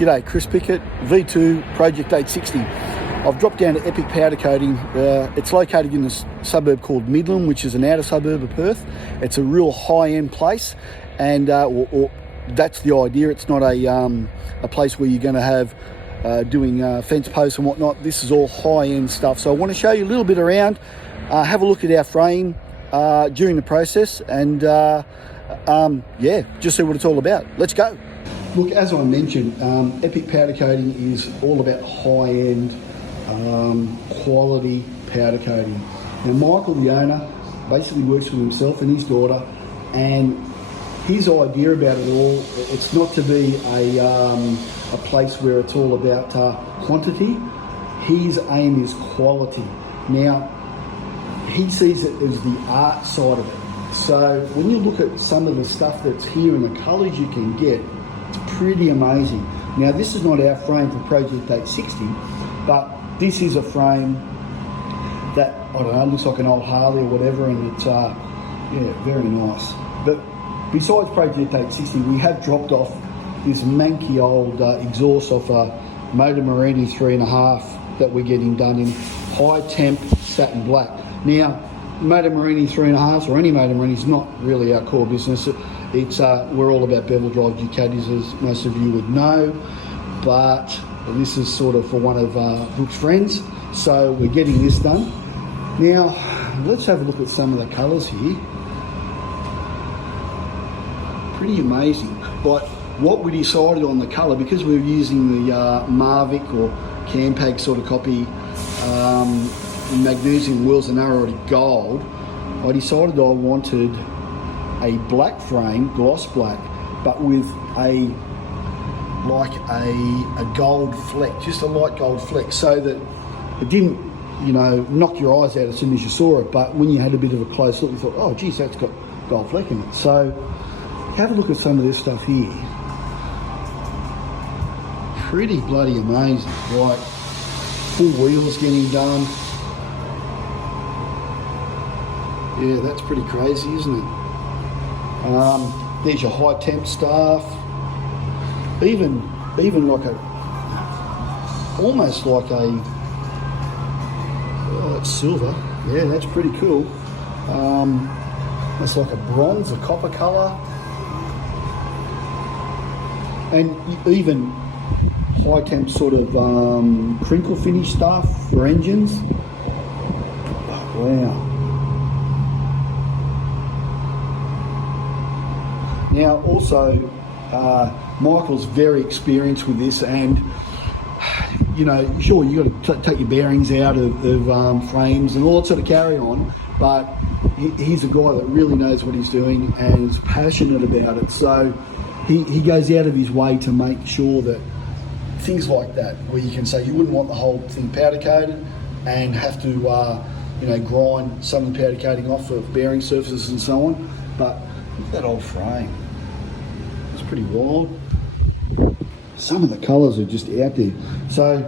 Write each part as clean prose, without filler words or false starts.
G'day, Chris Pickett, V2 Project 860. I've dropped down to Epic Powder Coating. It's located in a suburb called Midland, which is an outer suburb of Perth. It's a real high-end place, and that's the idea. It's not a place where you're going to have doing fence posts and whatnot. This is all high-end stuff. So I want to show you a little bit around, have a look at our frame during the process, and yeah, just see what it's all about. Let's go. Look, as I mentioned, Epic Powder Coating is all about high-end, quality powder coating. Now, Michael, the owner, basically works with himself and his daughter, and his idea about it all, it's not to be a place where it's all about quantity. His aim is quality. Now, he sees it as the art side of it. So when you look at some of the stuff that's here and the colours you can get, it's pretty amazing. Now, this is not our frame for Project 860, but this is a frame that, I don't know, looks like an old Harley or whatever, and it's, yeah, very nice. But besides Project 860, we have dropped off this manky old exhaust off a Motor Marini 3.5 that we're getting done in high temp satin black. Now, Motor Marini 3.5s or any Motor Marini is not really our core business. It's we're all about bevel-drive Ducatis, as most of you would know, but this is sort of for one of Brook's friends, so we're getting this done. Now, let's have a look at some of the colours here. Pretty amazing. Like, what we decided on the colour, because we were using the Mavic or Campag sort of copy magnesium wheels, and they're already gold, I decided I wanted a black frame, gloss black, but with a gold fleck, just a light gold fleck, so that it didn't, you know, knock your eyes out as soon as you saw it, but when you had a bit of a close look, you thought, oh geez, that's got gold fleck in it. So have a look at some of this stuff here. Pretty bloody amazing. Like, full wheels getting done. Yeah, that's pretty crazy, isn't it? There's your high temp stuff. Even like almost like a, oh, it's silver. Yeah, that's pretty cool. That's like a bronze, a copper colour. And even high temp sort of crinkle finish stuff for engines. Wow. Now, also, Michael's very experienced with this, and, you know, sure, you've got to take your bearings out of frames and all that sort of carry on, but he's a guy that really knows what he's doing and is passionate about it. So he goes out of his way to make sure that things like that, where you can say you wouldn't want the whole thing powder coated and have to, you know, grind some of the powder coating off of bearing surfaces and so on, but look at that old frame. It's pretty wild. Some of the colours are just out there. So,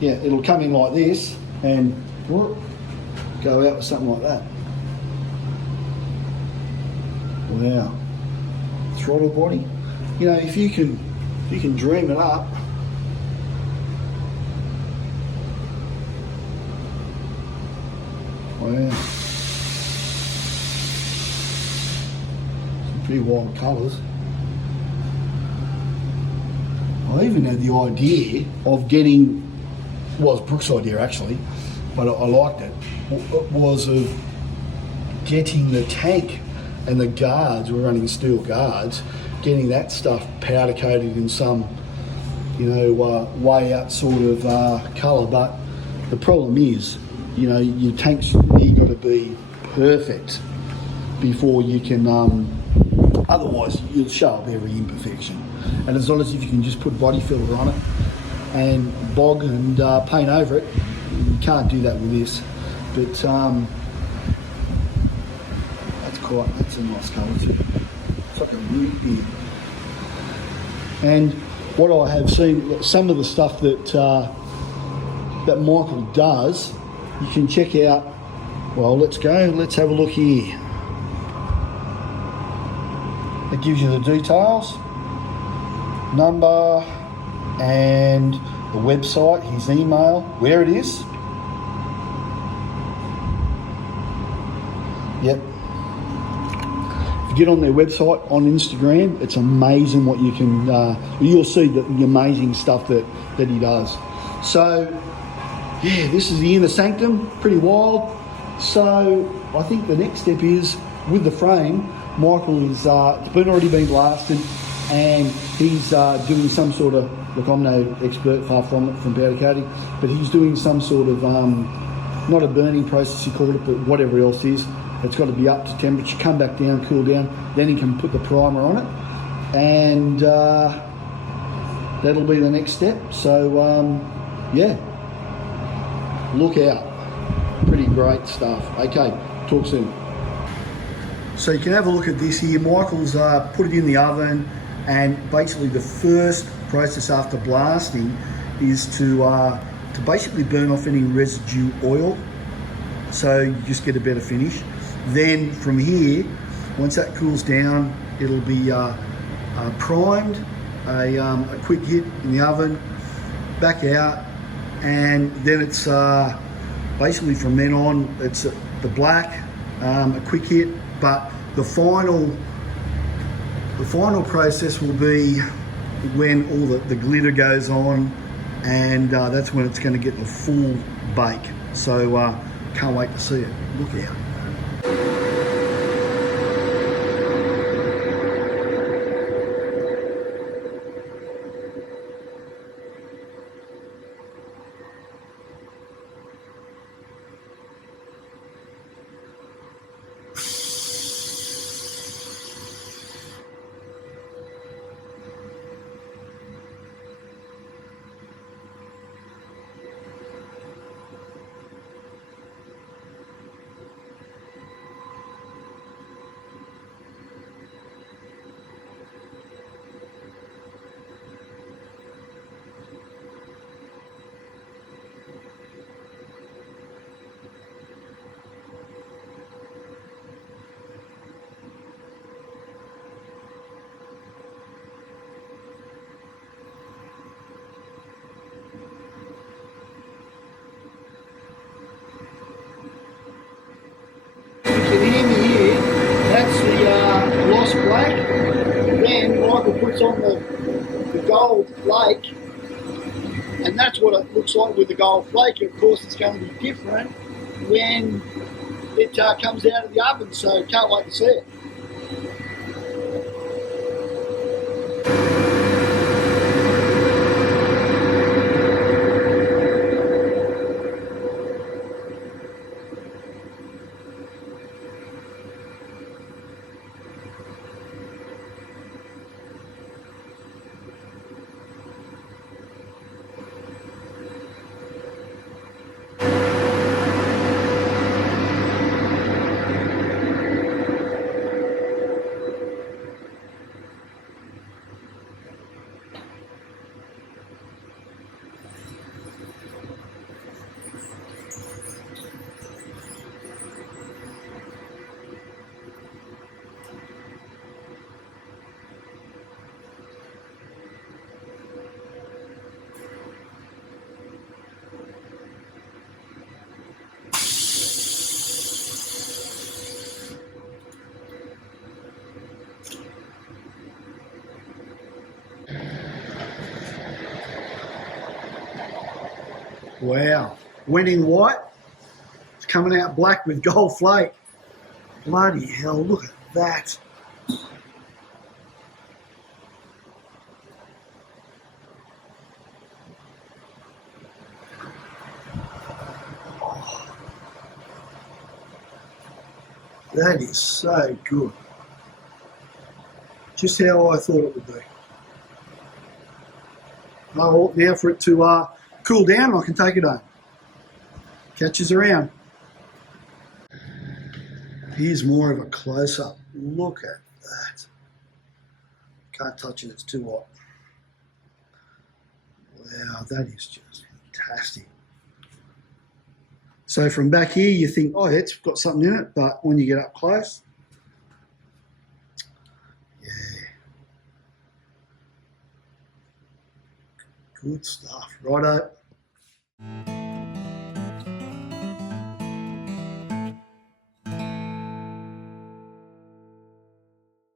yeah, it'll come in like this and whoop, go out with something like that. Wow. Throttle body. You know, if you can dream it up. Wow. Some pretty wild colours. I even had the idea of getting, well, it was Brook's idea actually, but I liked it, was of getting the tank and the guards, we're running steel guards, getting that stuff powder coated in some, you know, way out sort of colour. But the problem is, you know, your tank's really got to be perfect before you can, otherwise you'll show up every imperfection. And as long as if you can just put body filter on it and bog and paint over it, you can't do that with this. But that's a nice colour too. It's like a root beer. And what I have seen, some of the stuff that that Michael does, you can check out. Well, let's have a look here. It gives you the details, number, and the website, his email, where it is. Yep. If you get on their website on Instagram, it's amazing what you can, you'll see the amazing stuff that he does. So, yeah, this is the inner sanctum, pretty wild. So I think the next step is, with the frame, Michael is, it's already been blasted, and he's doing some sort of, look, I'm no expert, far from it, from powder coating, but he's doing some sort of, not a burning process, he called it, but whatever else is. It's got to be up to temperature, come back down, cool down, then he can put the primer on it, and that'll be the next step. So, yeah, look out. Pretty great stuff. Okay, talk soon. So you can have a look at this here. Michael's put it in the oven, and basically the first process after blasting is to basically burn off any residue oil, so you just get a better finish. Then from here, once that cools down, it'll be primed, a quick hit in the oven, back out, and then it's basically from then on, it's the black, a quick hit, but the final process will be when all the glitter goes on, and that's when it's going to get the full bake. So can't wait to see it. Look out. Lost black, then Michael puts on the gold flake, and that's what it looks like with the gold flake. Of course, it's going to be different when it comes out of the oven, so can't wait to see it. Wow, went in white, it's coming out black with gold flake. Bloody hell, look at that. Oh, that is so good. Just how I thought it would be. Oh, now for it to cool down, I can take it home. Catches around. Here's more of a close-up. Look at that. Can't touch it, it's too hot. Wow, that is just fantastic. So from back here, you think, oh, it's got something in it, but when you get up close, yeah. Good stuff. Righto.